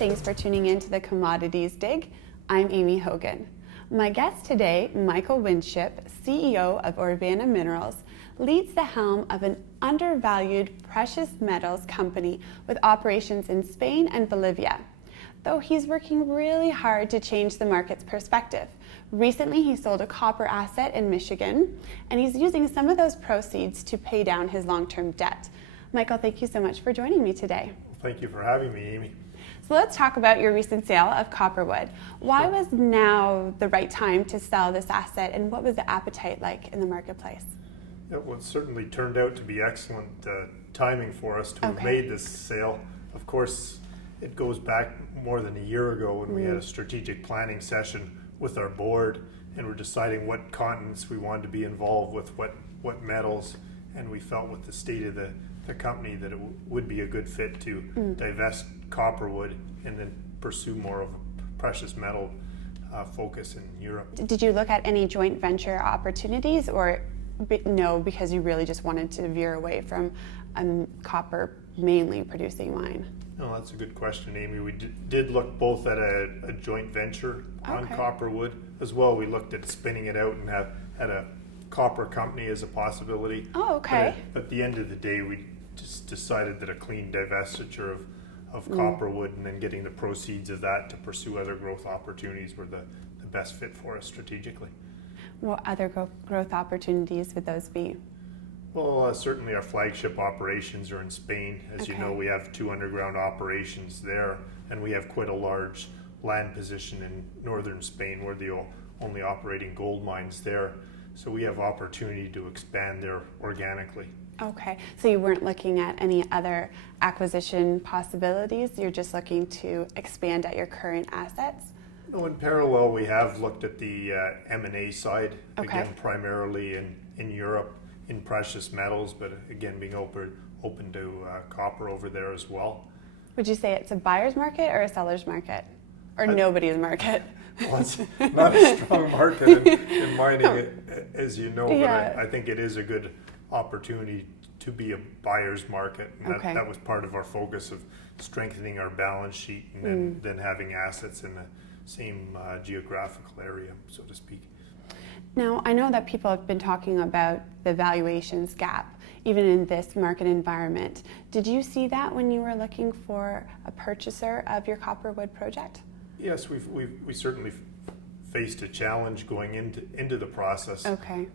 Thanks for tuning in to the Commodities Dig. I'm Amy Hogan. My guest today, Michael Winship, CEO of Orvana Minerals, leads the helm of an undervalued precious metals company with operations in Spain and Bolivia. Though he's working really hard to change the market's perspective. Recently, he sold a copper asset in Michigan, and he's using some of those proceeds to pay down his long-term debt. Michael, thank you so much for joining me today. Thank you for having me, Amy. So let's talk about your recent sale of Copperwood. Why was now the right time to sell this asset, and what was the appetite like in the marketplace? It certainly turned out to be excellent timing for us to have made this sale. Of course, it goes back more than a year ago when we had a strategic planning session with our board, and we're deciding what continents we wanted to be involved with, what metals, and we felt with the state of the company that it would be a good fit to divest Copperwood and then pursue more of a precious metal focus in Europe. Did you look at any joint venture opportunities, or no, because you really just wanted to veer away from copper mainly producing mine? No, that's a good question, Amy. We did look both at a joint venture on Copperwood as well. We looked at spinning it out and had a copper company as a possibility. Oh, okay. But at the end of the day, we just decided that a clean divestiture of Copperwood and then getting the proceeds of that to pursue other growth opportunities were the best fit for us strategically. What other growth opportunities would those be? Well, certainly our flagship operations are in Spain. As you know, we have 2 underground operations there, and we have quite a large land position in northern Spain. We're the only operating gold mines there. So we have opportunity to expand there organically. Okay, so you weren't looking at any other acquisition possibilities, you're just looking to expand at your current assets? No, in parallel, we have looked at the M&A side, again, primarily in Europe, in precious metals, but again, being open to copper over there as well. Would you say it's a buyer's market or a seller's market? Or nobody's market? Well, it's not a strong market in mining, as you know, but I think it is a good opportunity to be a buyer's market. And that was part of our focus of strengthening our balance sheet and then having assets in the same geographical area, so to speak. Now, I know that people have been talking about the valuations gap, even in this market environment. Did you see that when you were looking for a purchaser of your Copperwood project? Yes, we certainly faced a challenge going into the process.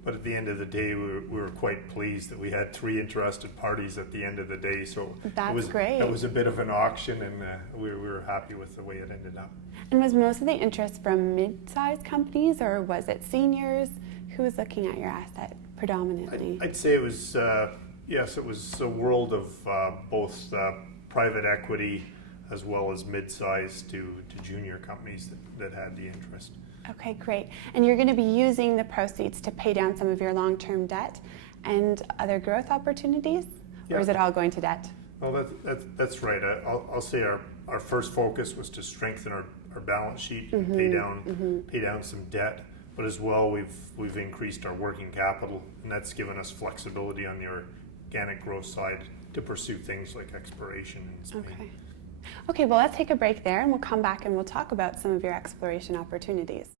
But at the end of the day, we were quite pleased that we had 3 interested parties at the end of the day. So that's great. That was a bit of an auction, and we were happy with the way it ended up. And was most of the interest from mid-sized companies, or was it seniors? Who was looking at your asset predominantly? I'd say it was, yes, it was a world of both private equity as well as mid-sized to junior companies that had the interest. Okay, great. And you're going to be using the proceeds to pay down some of your long-term debt and other growth opportunities? Or is it all going to debt? Well, that's right. I'll say our first focus was to strengthen our balance sheet and pay down some debt. But as well, we've increased our working capital, and that's given us flexibility on the organic growth side to pursue things like exploration in Spain. Okay, well, let's take a break there, and we'll come back and we'll talk about some of your exploration opportunities.